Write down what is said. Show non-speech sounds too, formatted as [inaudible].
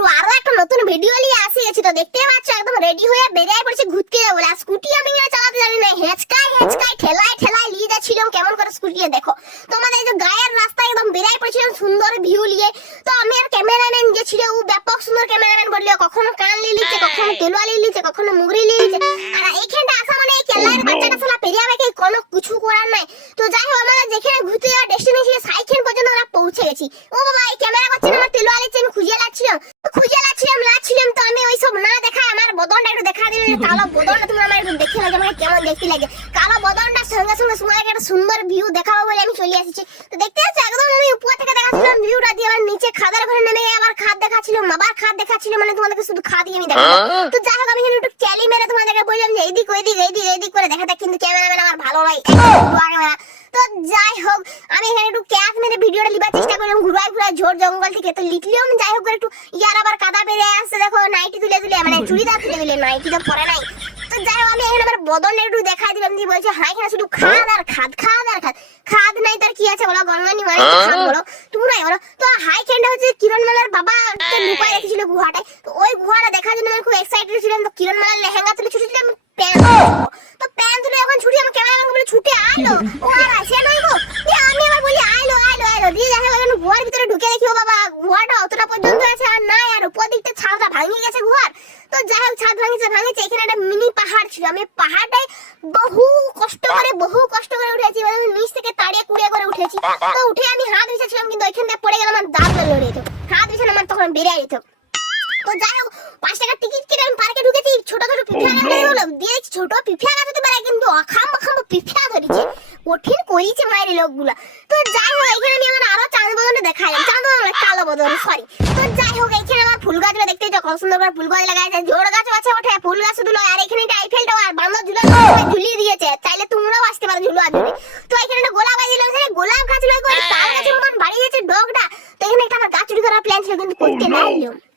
গুরু আরও একটা নতুন ভিডিও নিয়ে আসি গেছি তো দেখতে পাচ্ছ একদম রেডি হয়ে বেরিয়ে পড়েছি ঘুরতে যাব। আর স্কুটি আমি চালাতে জানি না। হেঁচকাই হেঁচকাই, ঠেলায় ঠেলায় নিয়ে যাচ্ছিলাম। কেমন করে স্কুটি দেখো। তোমাদের যে গায়ের রাস্তায় একদম বেরিয়ে পড়েছিলাম সুন্দর ভিউ নিয়ে। তো আমি আর ক্যামেরাম্যান যে ছিল, ও ব্যাপক সুন্দর ক্যামেরাম্যান বলল, কখনো কান নিয়ে লিচ্ছে কখনো তেলুয়া নিয়ে লিচ্ছে কখনো মুগরি নিয়ে লিচ্ছে আর এইখানটা আসা মানে এই কেল্লার বাচ্চাটা শালা পেরিয়ে আমাকে কোনো কিছু করার নাই। তো যাই হোক, আমরা যেখানে ঘুরতে যাওয়ার ডেস্টিনেশন সাইকেল পর্যন্ত আমরা পৌঁছে গেছি ও বাবা এই ক্যামেরা করছে না আমার তেলুয়া লিচ্ছে আমি খুঁজে লাগছিলাম তো খুঁজে লাগছিলাম লাগছিলাম তো আমি ওই সব না দেখায় আমার বদনটা একটু দেখা দিলে কালো বদনটা তুমি আমার একটু দেখে লাগে আমাকে কেমন দেখতে লাগে। কালো বদনটার সঙ্গে সঙ্গে তোমাকে একটা সুন্দর ভিউ দেখাবো বলে আমি চলে এসেছি তো দেখতে পাচ্ছ একদম আমি উপর থেকে দেখাচ্ছিলাম ভিউটা দিয়ে আবার নিচে খাদের ঘরে নেমে আবার খাদ দেখাচ্ছিলাম আবার খাদ দেখাচ্ছিল মানে তোমাদেরকে শুধু খাদই আমি দেখাবো। তো যাই হোক আমি একটু ক্যালি মেরে তোমাদেরকে বললাম যে এইদিক ওইদিক এইদিক এইদিক করে দেখাতে কিন্তু ক্যামেরাম্যান আমার ভালো লাগে তো যাই হোক আমি এখানে একটু ক্যাচ মেরে ভিডিওটা লিবার ঝোর জঙ্গল থেকে তো লিখলেও আমি যাই হোক একটু। ইয়ার আবার কাদা পেরে আসছে দেখো নাইটি তুলে তুলে মানে চুড়িদার তুলে তুলে নাইটি তো পরে নাই। তো যাই হোক আমি এখানে আবার বদনটা একটু দেখাই দিলাম দিয়ে বলছে হ্যাঁ এখানে শুধু খাদ আর খাদ খাদ আর খাদ। খাদ নাই তার কি আছে বলো গঙ্গানি মানে খাদ বলো? তোমরাই বলো। তো হাই ক্যান্ডা হচ্ছে কিরণ মালার বাবা একটা লুকায় রেখেছিল গুহাটায়। তো ওই গুহাটা দেখার জন্য আমি খুব এক্সাইটেড ছিলাম। তো কিরণ মালার লেহেঙ্গা তুলে ছুটেছিলাম প্যান্ট তো প্যান্ট তুলে এখন ছুটি আমার ক্যামেরাম্যান বলে ছুটে আইলো ও [laughs] আর আসে নই গো দিয়ে আমি আবার বলি আইলো আইলো আইলো দিয়ে দেখা গেল গুহার ভিতরে ঢুকে দেখি ও বাবা গুহাটা অতটা পর্যন্ত আছে আর নাই আর উপর দিকটা ছাদটা ভাঙিয়ে গেছে গুহার তো যাই হোক ছাদ ভাঙিছে ভাঙিছে এখানে একটা মিনি পাহাড় ছিল। আমি পাহাড়টাই বহু কষ্ট করে বহু কষ্ট করে উঠেছি মানে নিচ থেকে তাড়িয়ে কুড়িয়ে করে উঠেছি। তো উঠে আমি হাত বিছাছিলাম কিন্তু ওইখান থেকে পড়ে গেলাম আমার দাঁত লড়ে যেত হাত বিছানো আমার তখন বেড়ে যেত তো যাই হোক পাঁচ টাকার টিকিট কেটে আমি পার্কে ঢুকেছি ছোট ছোট পিঁপড়া গাছ দিয়ে দেখছি ছোট পিঁপড়া গাছ হতে পারে কিন্তু অখাম অখাম পিঁপড়া ধরেছে কঠিন করিছে মায়ের লোকগুলা। তো যাই হোক এখানে আমি আমার আরও চাঁদ বদনে দেখাইলাম চাঁদ বদন না, কালো বদন সরি তো যাই হোক এখানে আমার ফুল গাছগুলো দেখতে যাও কত সুন্দর করে ফুল গাছ লাগাইছে জোর গাছ আছে ওঠে ফুল গাছ শুধু লয় আর এখানে একটা আইফেল টাওয়ার বান্দর ঝুলা ঝুলিয়ে দিয়েছে। চাইলে তোমরাও আসতে পারো ঝুলুয়া ঝুলি। তো এখানে একটা গোলাপ গাছ দিলাম সেখানে গোলাপ গাছ লয় করে তাল গাছের মতন বাড়ি গেছে ডগটা। তো এখানে একটা আমার গাছ চুরি করার প্ল্যান ছিল কিন্তু করতে পারলাম